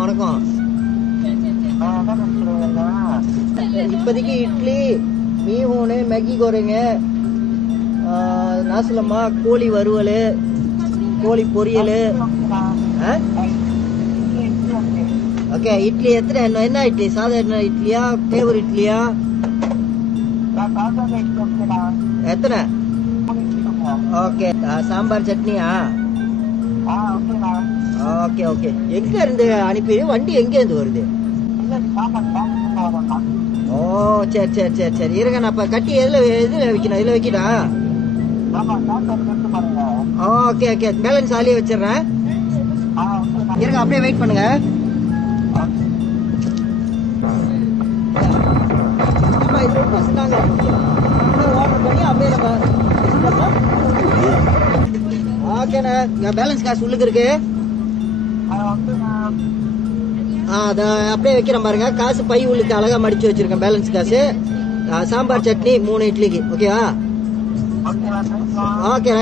வணக்கம். இப்போதைக்கு இட்லி, மீஹோனு, மேகி கோருங்க, நாசலம்மா, கோழி வறுவல், கோழி பொரியல். ஓகே, இட்லி எத்தனை? என்ன இட்லி? சாதாரண இட்லியா, டேபிள் இட்லியா? எத்தனை? ஓகே. சாம்பார் சட்னியா? Okay okay. எங்க இருந்து அனுப்பி? வண்டி எங்க இருந்து வருது? ஓ சரி சரி சரி சரி. இருங்க, நான் இப்ப கட்டி எதுல வைக்கணும்? இதுல வைக்கடா? Okay okay. பேலன்ஸ் ஆலியே வச்சிடுறேன். இருங்க, அப்படியே வெயிட் பண்ணுங்க. ஆர்டர் பண்ணி அப்படியே ஓகேண்ணா. பேலன்ஸ் காசு உள்ளுக்கு இருக்கு. அத அப்படியே வைக்கிறேன் பாருங்க. காசு பை உள்ளுக்கு அழகா மடிச்சு வச்சிருக்கேன். பேலன்ஸ் காசு. சாம்பார் சட்னி 3 இட்லிக்கு. ஓகேவா? ஓகே.